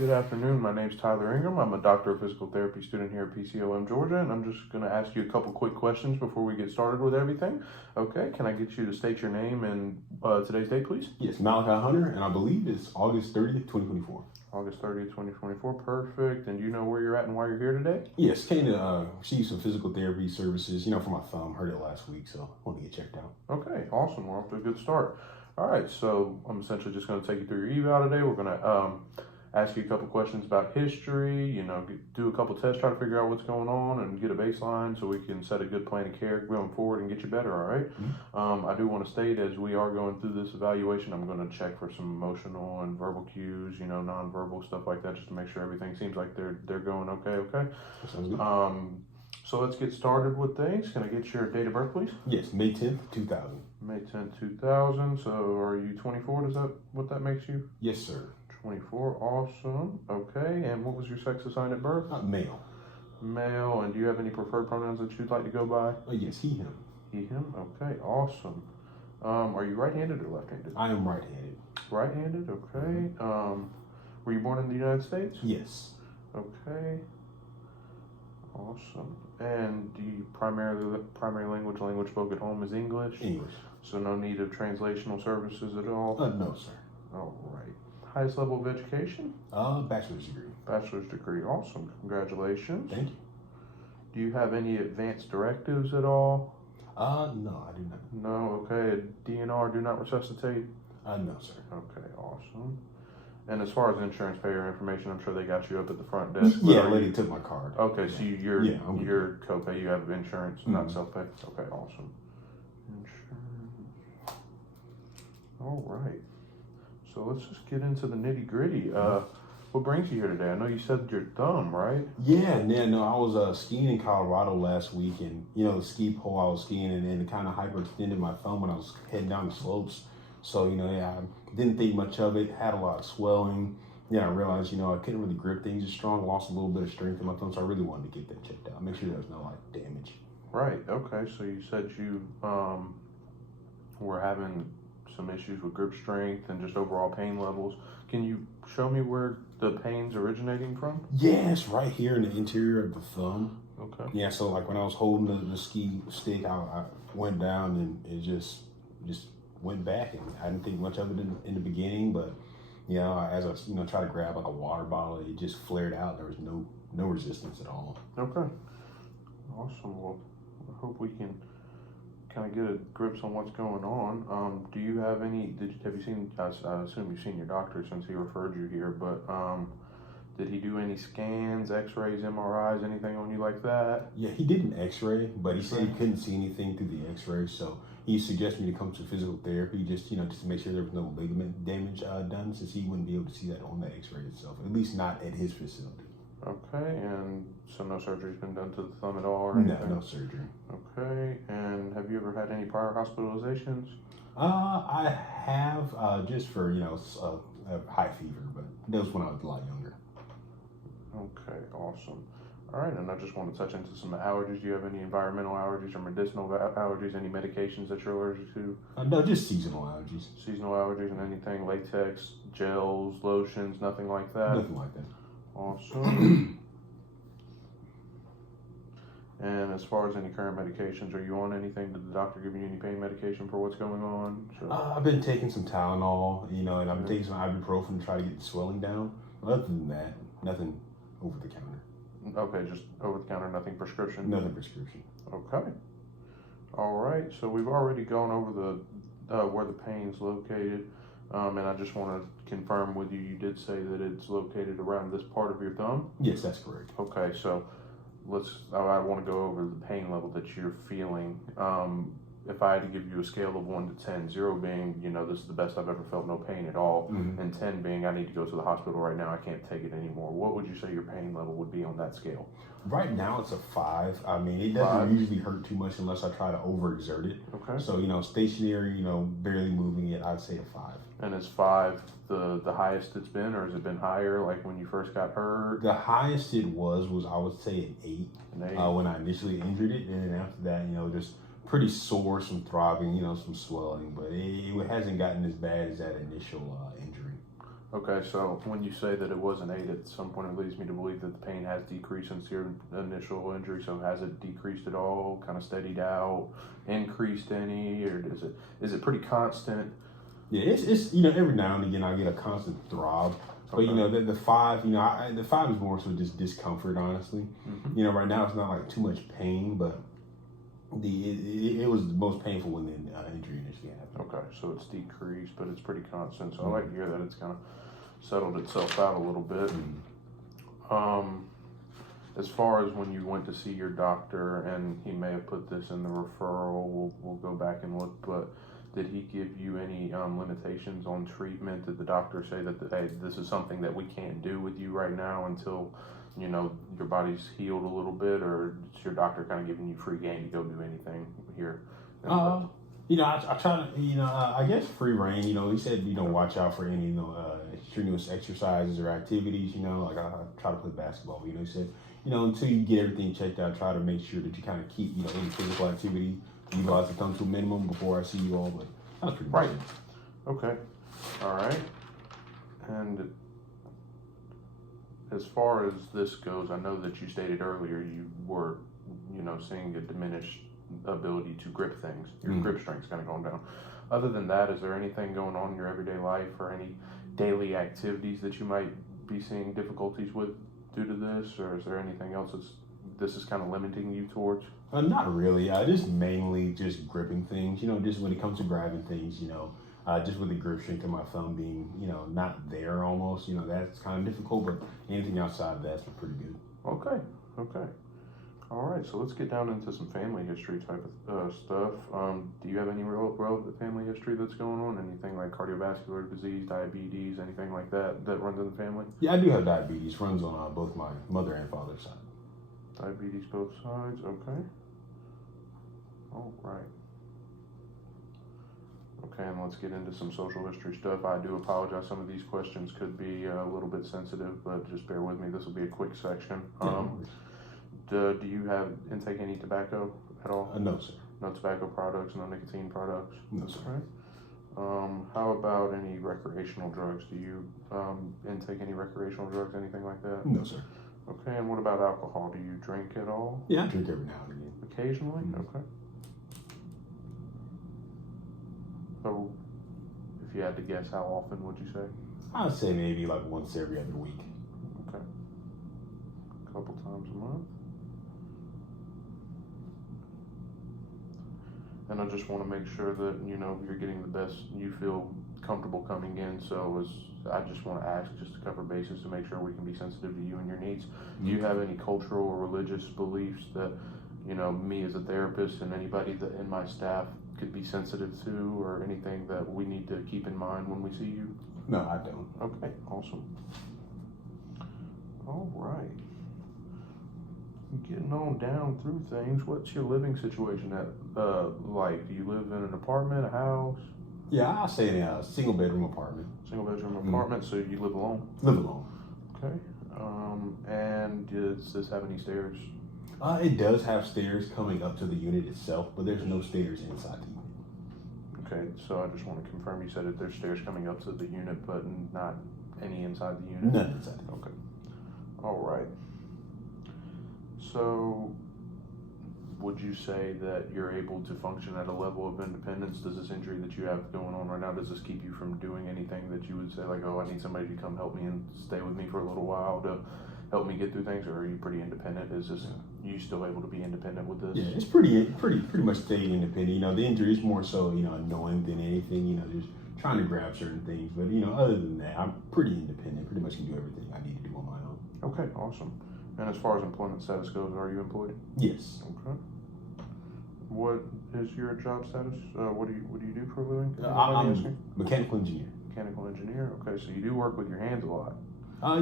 Good afternoon. My name's Tyler Ingram. I'm a doctor of physical therapy student here at PCOM Georgia, and I'm just going to ask you a couple quick questions before we get started with everything. Okay, can I get you to state your name and today's date, please? Yes, Malachi Hunter, and I believe it's August 30th, 2024. August 30th, 2024. Perfect. And you know where you're at and why you're here today? Yes, came to receive some physical therapy services, for my thumb. Heard it last week, so I want to get checked out. Okay, awesome. We're off to a good start. All right, so I'm essentially just going to take you through your eval today. We're going to ask you a couple questions about history, do a couple tests, try to figure out what's going on and get a baseline so we can set a good plan of care going forward and get you better, all right? Mm-hmm. I do want to state as we are going through this evaluation, I'm going to check for some emotional and verbal cues, nonverbal stuff like that, just to make sure everything seems like they're going okay. That sounds good. So let's get started with things. Can I get your date of birth, please? Yes, May 10th, 2000. May 10th, 2000. So are you 24? Is that what that makes you? Yes, sir. 24, awesome. Okay, and what was your sex assigned at birth? Male. Male, and do you have any preferred pronouns that you'd like to go by? Yes, he, him. He, him, okay, awesome. Are you right-handed or left-handed? I am right-handed. Right-handed, okay. Were you born in the United States? Yes. Okay, awesome. And do you primary language spoken at home is English? English. So no need of translational services at all? No, sir. All right. Highest level of education? Bachelor's degree. Bachelor's degree, awesome. Congratulations. Thank you. Do you have any advanced directives at all? No, I do not. No, okay. DNR, do not resuscitate? No, sir. Okay, awesome. And as far as insurance payer information, I'm sure they got you up at the front desk. Yeah, lady took my card. Okay, so you're I'm your copay, you have insurance, not self-pay? Okay, awesome. Insurance. All right. So let's just get into the nitty gritty. What brings you here today? I know you said your thumb, right? Yeah, no, I was skiing in Colorado last week, and the ski pole I was skiing in, and it kind of hyperextended my thumb when I was heading down the slopes. So I didn't think much of it. Had a lot of swelling. I realized I couldn't really grip things as strong. Lost a little bit of strength in my thumb, so I really wanted to get that checked out. Make sure there was no damage. Right. Okay. So you said you were having some issues with grip strength and just overall pain levels. Can you show me where the pain's originating from? Yes, right here in the interior of the thumb. Okay. Yeah, so when I was holding the ski stick, I went down and it just went back, and I didn't think much of it in the beginning, but as I tried to grab like a water bottle, it just flared out. There was no resistance at all. Okay. Awesome. Well, I hope we can kind of get a grips on what's going on. Do you have any? Have you seen? I assume you've seen your doctor since he referred you here. But did he do any scans, X-rays, MRIs, anything on you like that? Yeah, he did an X-ray, but he said he couldn't see anything through the X-ray. So he suggested me to come to physical therapy, just to make sure there was no ligament damage done, since he wouldn't be able to see that on the X-ray itself, at least not at his facility. Okay, and so no surgery's been done to the thumb at all or anything? No surgery. Okay, and have you ever had any prior hospitalizations? I have, just for, a high fever, but that was when I was a lot younger. Okay, awesome. All right, and I just want to touch into some allergies. Do you have any environmental allergies or medicinal allergies, any medications that you're allergic to? No, just seasonal allergies. Seasonal allergies and anything, latex, gels, lotions, nothing like that? Nothing like that. Awesome. And as far as any current medications, are you on anything? Did the doctor give you any pain medication for what's going on? I've been taking some Tylenol, and I'm taking some ibuprofen to try to get the swelling down. Other than that, nothing over the counter. Okay, just over the counter, nothing prescription? Nothing prescription. Okay. All right, so we've already gone over the where the pain's located. And I just want to confirm with you, you did say that it's located around this part of your thumb? Yes, that's correct. Okay, so I want to go over the pain level that you're feeling. If I had to give you a scale of 1 to 10, 0 being, this is the best I've ever felt, no pain at all, and 10 being, I need to go to the hospital right now, I can't take it anymore. What would you say your pain level would be on that scale? Right now it's a 5. I mean, it doesn't usually hurt too much unless I try to overexert it. Okay. So, stationary, barely moving it, I'd say a 5. And is 5 the highest it's been, or has it been higher, like when you first got hurt? The highest it was I would say an 8. An 8? When I initially injured it, and then after that, just pretty sore, some throbbing, some swelling, but it hasn't gotten as bad as that initial injury. Okay, so when you say that it was an 8, at some point it leads me to believe that the pain has decreased since your initial injury. So has it decreased at all? Kind of steadied out? Increased any? Or is it pretty constant? Yeah, it's you know, every now and again I get a constant throb, but you Okay. know the 5, you know, the 5 is more so just discomfort, honestly. Hmm. You know, right now it's not like too much pain, but it was the most painful when the injury initially happened. Okay, so it's decreased, but it's pretty constant. So I Mhm. like to hear that it's kind of settled itself out a little bit. Mhm. Um, as far as when you went to see your doctor, and he may have put this in the referral, we'll go back and look, but did he give you any limitations on treatment? Did the doctor say that, hey, this is something that we can't do with you right now until, your body's healed a little bit, or is your doctor kind of giving you free game to go do anything here? Uh, you know, I try to, you know, I guess free reign. You know, he said, you know, watch out for any, you know, strenuous exercises or activities. You know, like I try to play basketball. You know, he said, you know, until you get everything checked out, try to make sure that you kind of keep, you know, any physical activity utilize to come to a minimum before I see you all. But that's pretty much Right. it. Okay. All right. And as far as this goes, I know that you stated earlier you were, seeing a diminished ability to grip things. Your Mm. grip strength's kind of going down. Other than that, is there anything going on in your everyday life or any daily activities that you might be seeing difficulties with due to this, or is there anything else this is kind of limiting you towards? Not really. Just mainly just gripping things. You know, just when it comes to grabbing things, you know, just with the grip strength of my thumb being, you know, not there almost. You know, that's kind of difficult. But anything outside of that's been pretty good. Okay. Okay. All right, so let's get down into some family history type of stuff. Do you have any relevant family history that's going on? Anything like cardiovascular disease, diabetes, anything like that runs in the family? Yeah, I do have diabetes. Runs on both my mother and father's side. Diabetes both sides, okay. All right. Okay, and let's get into some social history stuff. I do apologize, some of these questions could be a little bit sensitive, but just bear with me. This will be a quick section. Do you have intake any tobacco at all? No, sir. No tobacco products, no nicotine products? No, sir. Right. How about any recreational drugs? Do you intake any recreational drugs, anything like that? No, sir. Okay, and what about alcohol? Do you drink at all? Yeah, I drink every now and again. Occasionally? Mhm. Okay. So, if you had to guess, how often would you say? I'd say maybe like once every other week. Okay. A couple times a month. And I just want to make sure that, you're getting the best you feel comfortable coming in. So I just want to ask just to cover bases to make sure we can be sensitive to you and your needs. Do you have any cultural or religious beliefs that, me as a therapist and anybody that in my staff could be sensitive to, or anything that we need to keep in mind when we see you? No, I don't. Okay, awesome. All right. Getting on down through things, what's your living situation like? Do you live in an apartment, a house? Yeah, I'll say in a single bedroom apartment. Single bedroom apartment, so you live alone? Live alone. Okay. And does this have any stairs? It does have stairs coming up to the unit itself, but there's no stairs inside the unit. Okay, so I just want to confirm, you said that there's stairs coming up to the unit, but not any inside the unit? None inside the unit. Okay. All right. So, would you say that you're able to function at a level of independence? Does this injury that you have going on right now, does this keep you from doing anything that you would say, like, oh, I need somebody to come help me and stay with me for a little while to help me get through things, or are you pretty independent? Is this, you still able to be independent with this? Yeah, it's pretty much staying independent. You know, the injury is more so, you know, annoying than anything. You know, just trying to grab certain things. But, you know, other than that, I'm pretty independent. Pretty much can do everything I need to do on my own. Okay, awesome. And as far as employment status goes, are you employed? Yes. Okay. What is your job status? What do you do for a living? I'm a mechanical engineer. Mechanical engineer. Okay, so you do work with your hands a lot.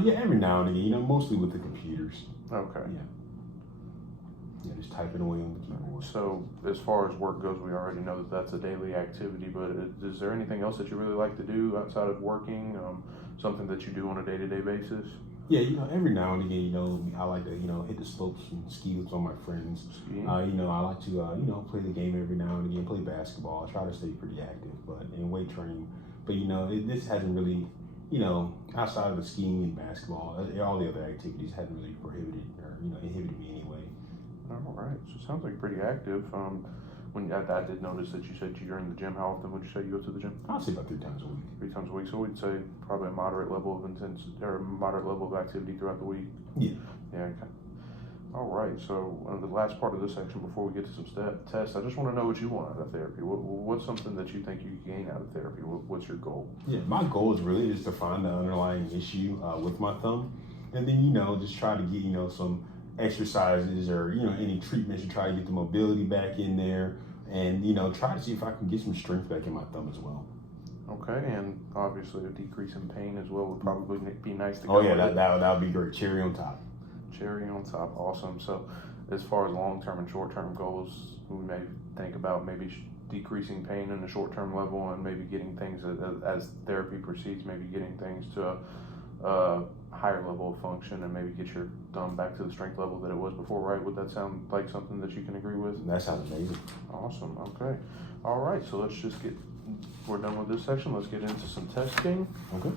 Yeah, every now and again. You know, mostly with the computers. Okay. Yeah, just typing away on the keyboard. So as far as work goes, we already know that that's a daily activity. But is there anything else that you really like to do outside of working? Something that you do on a day-to-day basis? Yeah, you know, every now and again, you know, I like to, you know, hit the slopes and ski with some of my friends. Skiing? You know, I like to, you know, play the game every now and again, play basketball. I try to stay pretty active, but in weight training. But, you know, this hasn't really you know, outside of the skiing and basketball, all the other activities hadn't really prohibited or, you know, inhibited me anyway. All right. So it sounds like pretty active. When I did notice that you said you're in the gym. How often would you say you go to the gym? I'll say about 3 times a week. 3 times a week. So we'd say probably a moderate level of intensity or moderate level of activity throughout the week. Yeah. Yeah. Okay. All right. So the last part of this section, before we get to some tests, I just want to know what you want out of therapy. What's something that you think you gain out of therapy? What's your goal? Yeah, my goal is really just to find the underlying issue with my thumb, and then, you know, just try to get, you know, some exercises or, you know, any treatments to try to get the mobility back in there, and, you know, try to see if I can get some strength back in my thumb as well. Okay, and obviously a decrease in pain as well would probably be nice to go Oh yeah, with it. that would be great. Cherry on top. Cherry on top, awesome. So, as far as long-term and short-term goals, we may think about maybe decreasing pain in the short-term level, and maybe getting things as therapy proceeds, maybe getting things to a higher level of function, and maybe get your thumb back to the strength level that it was before. Right? Would that sound like something that you can agree with? That sounds amazing. Awesome. Okay. All right. So we're done with this section. Let's get into some testing. Okay.